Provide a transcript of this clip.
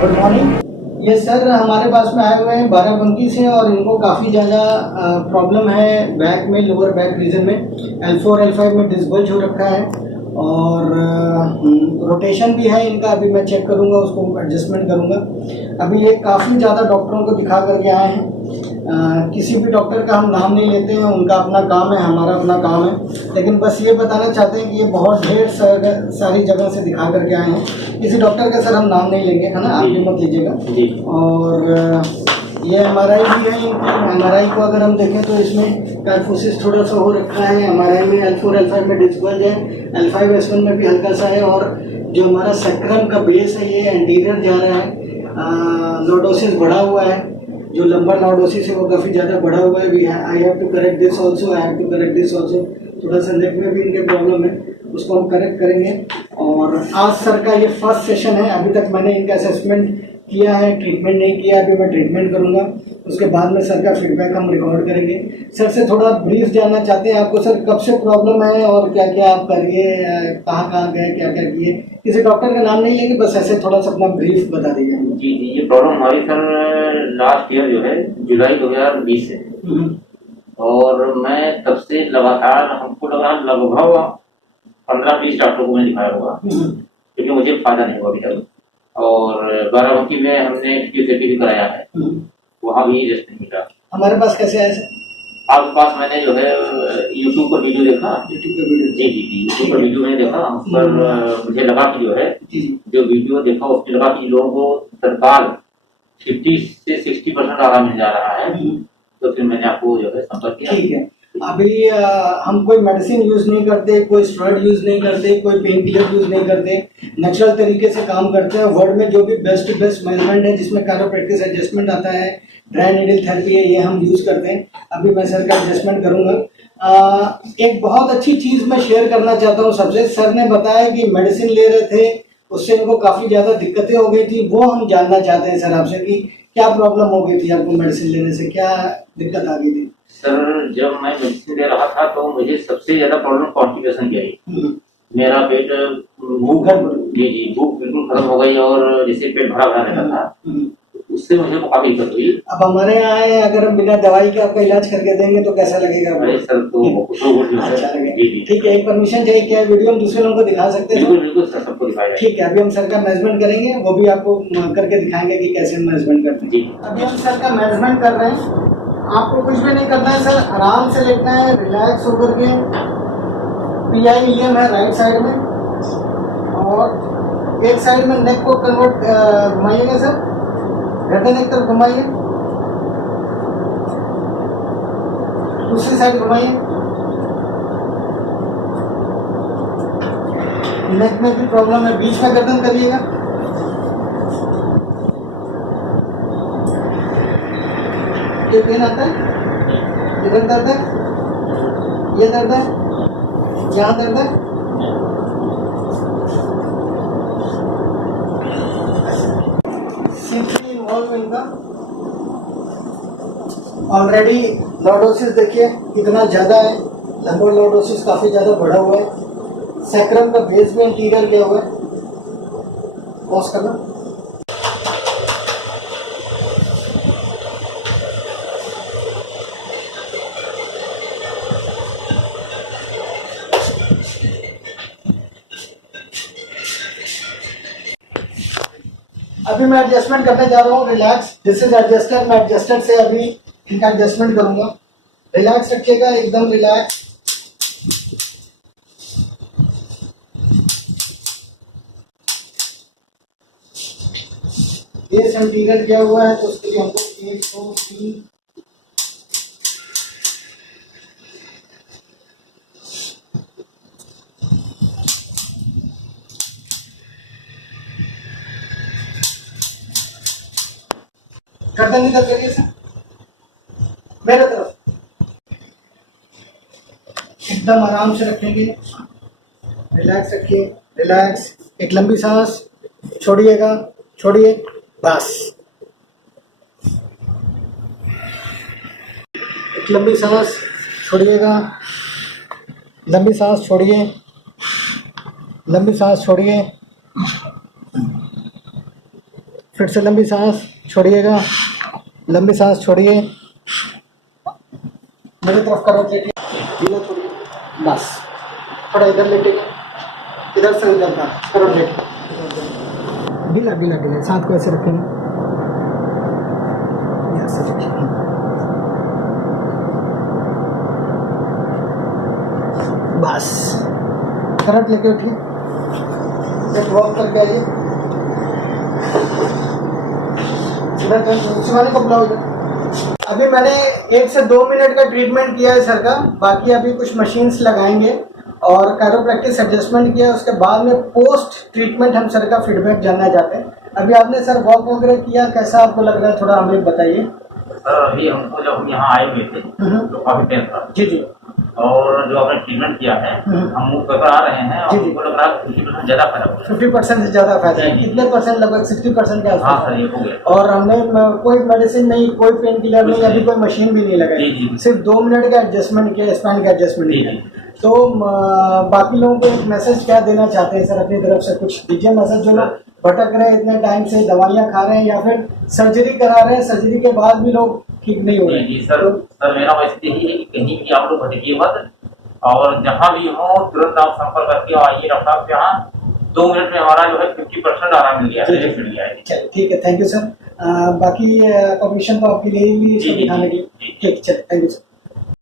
Good morning. ये sir हमारे पास में आए हुए हैं बाराबंकी से और इनको काफ़ी ज़्यादा प्रॉब्लम है बैक में, लोअर बैक रीजन में। L4 L5 में डिस्क बल्ज हो रखा है और रोटेशन भी है इनका। अभी मैं चेक करूंगा, उसको एडजस्टमेंट करूंगा। अभी ये काफ़ी ज़्यादा डॉक्टरों को दिखा करके आए हैं। किसी भी डॉक्टर का हम नाम नहीं लेते हैं, उनका अपना काम है, हमारा अपना काम है। लेकिन बस ये बताना चाहते हैं कि ये बहुत ढेर सारी जगह से दिखा करके आए हैं। किसी डॉक्टर का सर हम नाम नहीं लेंगे, है ना, आप भी मत लीजिएगा। और ये MRI भी है इनकी। MRI को अगर हम देखें तो इसमें कार्फोसिस थोड़ा सा हो रखा है। MRI में L4 L5 में डिस्क बल्ज है, L5 S1 में भी हल्का सा है। और जो हमारा सैक्रम का बेस है ये एंटीरियर जा रहा है। लॉर्डोसिस बढ़ा हुआ है, जो लंबर लॉर्डोसिस है वो काफ़ी ज़्यादा बढ़ा हुआ है। भी I have to correct this also, I have to correct this also. थोड़ा सा नेक में भी इनके प्रॉब्लम है, उसको हम करेक्ट करेंगे। और आज सर का ये फर्स्ट सेशन है। अभी तक मैंने इनका असेसमेंट किया है, ट्रीटमेंट नहीं किया। अभी मैं ट्रीटमेंट करूंगा, उसके बाद में सर का फीडबैक हम रिकॉर्ड करेंगे। सर से थोड़ा ब्रीफ जानना चाहते हैं आपको, सर कब से प्रॉब्लम है और क्या क्या आप करिए, कहाँ कहाँ गए, क्या क्या किए। किसी डॉक्टर का नाम नहीं लेंगे, बस ऐसे थोड़ा सा अपना ब्रीफ बता दीजिए। जी जी, ये प्रॉब्लम हमारी सर लास्ट ईयर जो है जुलाई 2020 से, और मैं तब से लगातार, हमको लगा लगभग 15-20 डॉक्टरों को मैंने दिखाया होगा, क्योंकि मुझे फायदा नहीं हुआ अभी तक। और बाराबंकी में हमने फिजियोथेरेपी भी कराया है, वहाँ भी रेस्ट नहीं मिला। हमारे पास कैसे आया सर? आपके पास मैंने जो है यूट्यूब पर वीडियो देखा। यूट्यूब पर वीडियो? जी जी जी, यूट्यूब पर वीडियो मैंने देखा। उस पर मुझे लगा कि जो है, जो वीडियो देखा उसमें लगा कि लोगों को तत्काल 50 से 60% आराम मिल जा रहा है। तो फिर मैंने आपको जो है संपर्क किया। ठीक है। अभी हम कोई मेडिसिन यूज नहीं करते, कोई स्टेरॉइड यूज नहीं करते, कोई पेन किलर यूज नहीं करते, नेचुरल तरीके से काम करते हैं। वर्ल्ड में जो भी बेस्ट मैनेजमेंट है, जिसमें कैरोप्रैक्टिस एडजस्टमेंट आता है, ड्राई नीडल थेरेपी है, ये हम यूज करते हैं। अभी मैं सर का एडजस्टमेंट करूंगा। एक बहुत अच्छी चीज मैं शेयर करना चाहता हूँ सबसे। सर ने बताया कि मेडिसिन ले रहे थे, उससे इनको काफी ज्यादा दिक्कतें हो गई थी। वो हम जानना चाहते हैं सर आपसे कि क्या प्रॉब्लम हो गई थी आपको, मेडिसिन लेने से क्या दिक्कत आ गई थी? सर जब मैं मेडिसिन ले रहा था तो मुझे सबसे ज्यादा प्रॉब्लम कॉन्स्टिपेशन की आई। मेरा पेट भूख बिल्कुल खत्म हो गई, और जैसे पेट भरा भरा रहता था, उससे मुझे काफी दिक्कत हुई। अब हमारे यहाँ है, अगर हम बिना दवाई के आपका इलाज करके देंगे तो कैसा लगेगा? अरे सर, तो अच्छा लगेगा। ठीक है, एक परमिशन चाहिए, क्या वीडियो हम दूसरे लोगों को दिखा सकते हैं? बिल्कुल बिल्कुल सर, सबको दिखाया। ठीक है, अभी हम सर का मैनेजमेंट करेंगे, वो भी आपको करके दिखाएंगे कि कैसे मैनेजमेंट करते हैं। अभी हम सर का मैनेजमेंट कर रहे हैं। आपको कुछ भी नहीं करना है सर, आराम से लेटना है, रिलैक्स होकर के। PIEM है राइट साइड में, और एक साइड में नेक को कन्वर्ट घुमाइएगा सर, गर्दन एक तरफ घुमाइए, दूसरी साइड घुमाइए। नेक में भी प्रॉब्लम है, बीच में गर्दन करिएगा। ये पेन आता है, इधर दर्द है, ये दर्द है, यहाँ दर्द है। सिंपली इन्वॉल्व इनका। ऑलरेडी लॉर्डोसिस देखिए कितना ज्यादा है, लंबर लॉर्डोसिस काफी ज्यादा बढ़ा हुआ है। सैक्रम का बेस भी इंटीरियर गया हुआ है। पॉज करना। अभी मैं एडजस्टमेंट करने जा रहा हूँ। Relax, this is adjuster. मैं एडजस्टर से अभी इनका एडजस्टमेंट करूंगा। रिलैक्स रखिएगा, एकदम रिलैक्स। बेस इंटीरियर किया हुआ है, तो उसके लिए हमको 1 2 3 गर्दन निकल करिए सर, मेरे तरफ। एकदम आराम से रखेंगे, रिलैक्स रखिए, रिलैक्स। एक लंबी सांस छोड़िएगा, छोड़िए, बस। एक लंबी सांस छोड़िएगा, लंबी सांस छोड़िए, लंबी सांस छोड़िए, फिर से लंबी सांस छोड़िएगा, लंबी सांस छोड़िए, मेरी तरफ करवट लेटिए, ढीला छोड़िए, बस थोड़ा इधर लेटिए, इधर से इधर का करवट लेटिए, ढीला ढीला ढीला, सांस को ऐसे रखेंगे, ऐसे रखिए, बस करवट लेके उठिए, एक वॉक करके आइए, इधर शिवानी को बुलाओ इधर। अभी मैंने 1 से 2 मिनट का ट्रीटमेंट किया है सर का, बाकी अभी कुछ मशीन्स लगाएंगे और कैरोप्रैक्टिस एडजस्टमेंट किया, उसके बाद में पोस्ट ट्रीटमेंट हम सर का फीडबैक जानना चाहते हैं। अभी आपने सर वॉक वगैरह किया, कैसा आपको लग रहा है, थोड़ा हमें बताइए। सर अभी हमको जब हम यहाँ आए हुए थे तो काफी पेन था जी जी, और जो आपने ट्रीटमेंट किया है हम मुंह पर आ रहे हैं और जी, जी। हमको लग रहा है 50% ज्यादा फायदा हो गया। 50% से ज़्यादा फायदा है, जी, जी। कितने परसेंट, लगभग 60% के हाँ आसपास। सर ये हो गया। और हमने कोई मेडिसिन नहीं, कोई पेन किलर नहीं, अभी कोई मशीन भी नहीं जी, लगाई, जी। सिर्फ 2 मिनट का एडजस्टमेंट किया, स्पाइन का एडजस्टमेंट जी, किया। जी। तो बाकी लोगों को एक मैसेज क्या देना चाहते हैं सर अपनी तरफ से, कुछ दीजिए मैसेज। जो लोग भटक रहे हैं इतने टाइम से, दवाइयाँ खा रहे हैं या फिर सर्जरी करा रहे हैं, सर्जरी के बाद भी लोग ठीक नहीं हो रहे जी हैं। जी सर मेरा वैसे यही है कि कहीं भी आप लोग भटकिए मत और जहाँ भी हो तुरंत आप संपर्क करके आइए डॉक्टर साहब के यहाँ। 2 मिनट में हमारा जो है 50% आराम मिल गया है, रिजल्ट मिल गया है। चलिए ठीक है, थैंक यू सर। बाकी परमिशन तो आपके लिए ही जी, जी, दिखाने की। जी। ठीक, चलिए, थैंक यू सर।